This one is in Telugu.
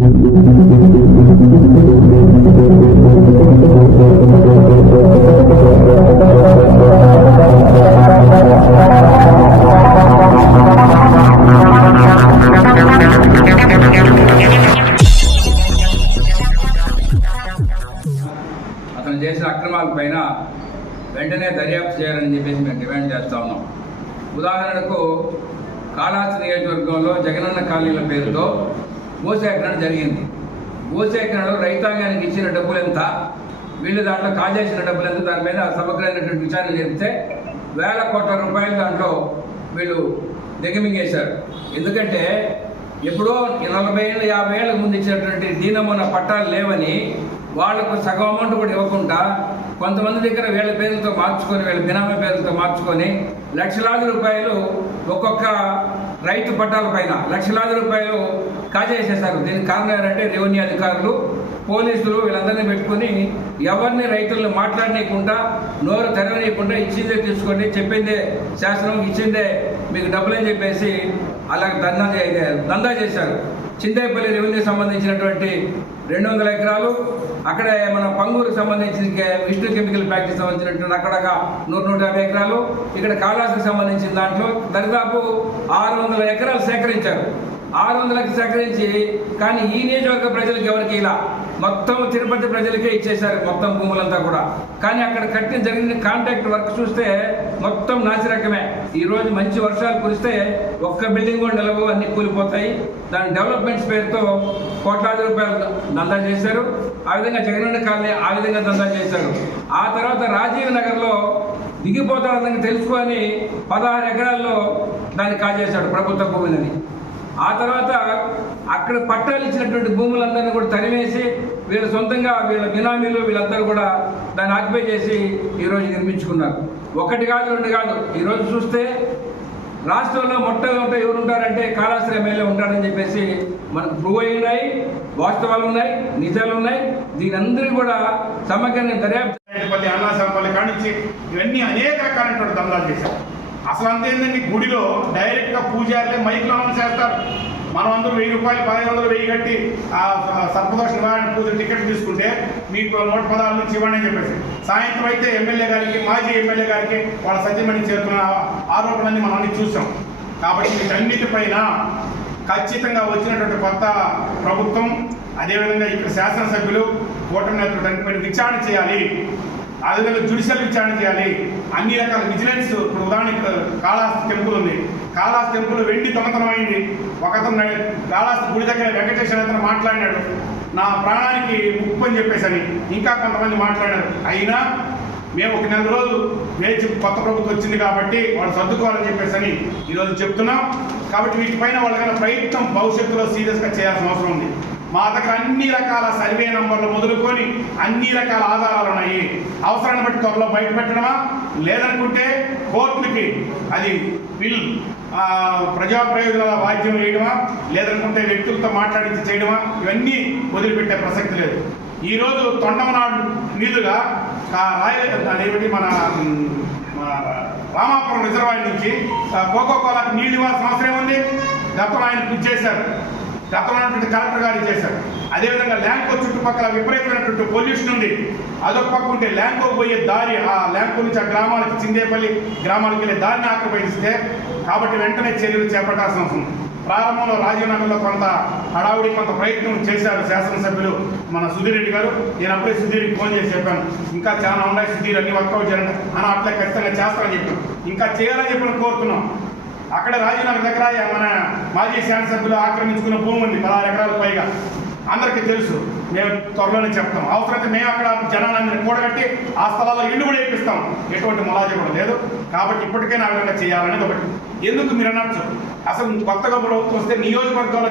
అతను చేసిన అక్రమాలపైన వెంటనే దర్యాప్తు చేయాలని చెప్పేసి మేము డిమాండ్ చేస్తూ ఉన్నాం. ఉదాహరణకు కాళహస్తి నియోజకవర్గంలో జగనన్న కాలనీల పేరుతో భూసేకరణ జరిగింది. భూసేకరణలో రైతాంగానికి ఇచ్చిన డబ్బులు ఎంత, వీళ్ళు దాంట్లో కాజేసిన డబ్బులు ఎంత, దాని మీద సమగ్రమైనటువంటి విచారణ జరిపితే వేల కోట్ల రూపాయలు దాంట్లో వీళ్ళు దిగమింగేశారు. ఎందుకంటే ఎప్పుడో 40 ఏళ్ళు 50 ఏళ్ళకు ముందు ఇచ్చినటువంటి దీనమున పట్టాలు లేవని వాళ్లకు సగం అమౌంట్ కూడా ఇవ్వకుండా కొంతమంది దగ్గర వీళ్ళ పేర్లతో మార్చుకొని, వీళ్ళ బినామీ పేర్లతో మార్చుకొని లక్షలాది రూపాయలు ఒక్కొక్క రైతు పట్టాల పైన లక్షలాది రూపాయలు కాజేసేశారు. దీనికి కారణం ఏంటంటే రెవెన్యూ అధికారులు, పోలీసులు వీళ్ళందరినీ పెట్టుకుని ఎవరిని రైతులను మాట్లాడనీయకుండా, నోరు తెరవనీయకుండా ఇచ్చిందే తీసుకోండి, చెప్పిందే శాసనం, ఇచ్చిందే మీకు డబ్బులని చెప్పేసి అలాగే దందా చేశారు. చింతేపల్లి రెవెన్యూ సంబంధించినటువంటి 200 ఎకరాలు, అక్కడ మన పంగూరుకు సంబంధించిన విష్ణు కెమికల్ ఫ్యాక్టరీ సంబంధించినటువంటి అక్కడ 100-150 ఎకరాలు, ఇక్కడ కాళహస్తికి సంబంధించిన దాంట్లో దరిదాపు 600 ఎకరాలు సేకరించారు. 600 సేకరించి కానీ ఈ నియోజకవర్గ ప్రజలకు ఎవరికి ఇలా మొత్తం తిరుపతి ప్రజలకే ఇచ్చేశారు మొత్తం భూములంతా కూడా. కానీ అక్కడ జరిగిన కాంట్రాక్ట్ వర్క్ చూస్తే మొత్తం నాసిరకమే. ఈరోజు మంచి వర్షాలు కురిస్తే ఒక్క బిల్డింగ్ కూడా నిలవు, అన్ని కూలిపోతాయి. దాని డెవలప్మెంట్స్ పేరుతో కోట్లాది రూపాయలు దందా చేశారు. ఆ విధంగా జగనన్న కాలనీ ఆ విధంగా దందా చేశారు. ఆ తర్వాత రాజీవ్ నగర్లో దిగిపోతాడని తెలుసుకొని 16 ఎకరాల్లో దాన్ని కాజేశాడు ప్రభుత్వ భూమిని. ఆ తర్వాత అక్కడ పట్టాలు ఇచ్చినటువంటి భూములందరినీ కూడా తరిమేసి వీళ్ళ సొంతంగా వీళ్ళ బినామీలు వీళ్ళందరూ కూడా దాన్ని ఆక్యుపై చేసి ఈరోజు నిర్మించుకున్నారు. 1 కాదు 2 కాదు. ఈరోజు చూస్తే రాష్ట్రంలో మొట్టమొదట ఎవరు ఉంటారంటే కాళహస్తి ఎమ్మెల్యే ఉంటారని చెప్పేసి మనకు ప్రూవ్ అయి ఉన్నాయి, వాస్తవాలు ఉన్నాయి, నిజాలు ఉన్నాయి. దీని అందరూ కూడా సమగ్రంగా దర్యాప్తు అన్నాసంపల్లి కానించి ఇవన్నీ అనేక రకాలైనటువంటి దందాలు చేశారు. అసలు అంతేందండి, గుడిలో డైరెక్ట్గా పూజారులే మైకులు అనౌన్స్ చేస్తారు. మనం అందరూ 1000 రూపాయలు 1500 1000 కట్టి ఆ సర్పదోష నివారణ పూజ టికెట్ తీసుకుంటే మీకు 116 నుంచి ఇవ్వండి అని చెప్పేసి, సాయంత్రం అయితే ఎమ్మెల్యే గారికి, మాజీ ఎమ్మెల్యే గారికి వాళ్ళ సత్యమణి చేరుతున్న ఆరోపణలన్నీ మనం అన్ని చూసాం. కాబట్టి వీటన్నిటిపైన ఖచ్చితంగా వచ్చినటువంటి కొత్త ప్రభుత్వం, అదేవిధంగా ఇక్కడ శాసనసభ్యులు, కూటమి నేతలు దానిపైన విచారణ చేయాలి. అదేవిధంగా జ్యుడిషియల్ విచారణ చేయాలి. అన్ని రకాల విజిలెన్స్, ఇప్పుడు ఉదాహరణకు కాళహస్తి టెంపుల్ ఉంది. కాళహస్తి టెంపుల్ వెండి దొంగతనం అయింది. ఒకతను కాళహస్తి గుడి దగ్గర వెంకటేశ్వర అతను మాట్లాడినాడు, నా ప్రాణానికి ముప్పు అని చెప్పేసి. ఇంకా కొంతమంది మాట్లాడారు. అయినా మేము 1 నెల రోజులు వేచి కొత్త ప్రభుత్వం వచ్చింది కాబట్టి వాళ్ళు సర్దుకోవాలని చెప్పేసి ఈరోజు చెప్తున్నాం. కాబట్టి వీటిపైన వాళ్ళకైనా ప్రయత్నం భవిష్యత్తులో సీరియస్గా చేయాల్సిన అవసరం ఉంది. మా దగ్గర అన్ని రకాల సర్వే నంబర్లు మొదలుకొని అన్ని రకాల ఆధారాలు ఉన్నాయి. అవసరాన్ని బట్టి త్వరలో బయట పెట్టడమా, లేదనుకుంటే కోర్టులకి అది బిల్ ప్రజా ప్రయోజనాల వాద్యం వేయడమా, లేదనుకుంటే వ్యక్తులతో మాట్లాడించి చేయడమా, ఇవన్నీ వదిలిపెట్టే ప్రసక్తి లేదు. ఈరోజు తొండమనాడు మీదుగా అదేమిటి మన రామాపురం రిజర్వాయర్ నుంచి కోకోకోలాకి నీళ్ళు ఇవ్వాల్సిన అవసరం ఉంది. గతంలో ఆయన కృషి చేశారు, గతంలో కలెక్టర్ గారు చేశారు. అదేవిధంగా ల్యాంకో చుట్టుపక్కల విపరీతమైనటువంటి పొల్యూషన్ ఉంది. అదొక పక్క ఉంటే ల్యాంకో పోయే దారి, ఆ ల్యాంకో నుంచి ఆ గ్రామాలకి, చిందేపల్లి గ్రామాలకు వెళ్ళే దారిని ఆక్రమిస్తే, కాబట్టి వెంటనే చర్యలు చేపట్టాల్సిన అవసరం. ప్రారంభంలో రాజీవ్ నగర్లో కొంత హడావుడి, కొంత ప్రయత్నం చేశారు శాసనసభ్యులు మన సుధీర్ రెడ్డి గారు. నేను అప్పుడే సుధీర్కి ఫోన్ చేసి చెప్పాను, ఇంకా చాలా ఉన్నాయి సుధీర్, అన్ని వర్కౌట్ చేయండి అని. అట్లా ఖచ్చితంగా చేస్తామని చెప్పాను. ఇంకా చేయాలని చెప్పి కోరుతున్నాం. అక్కడ రాజీనగర్ దగ్గర మన మాజీ శాసనసభ్యులు ఆక్రమించుకున్న భూమి ఉంది, 16 ఎకరాల పైగా. అందరికీ తెలుసు, మేము త్వరలోనే చెప్తాం. అవసరమైతే మేము అక్కడ జనాలందరినీ కూడగట్టి ఆ స్థలాల్లో ఇల్లు కూడా వేపిస్తాం. ఎటువంటి మొలాజీ కూడా లేదు. కాబట్టి ఇప్పటికైనా ఆ విధంగా చేయాలనేది ఒకటి. ఎందుకు మీరు అనొచ్చు, అసలు కొత్తగా ప్రభుత్వం వస్తే నియోజకవర్గంలో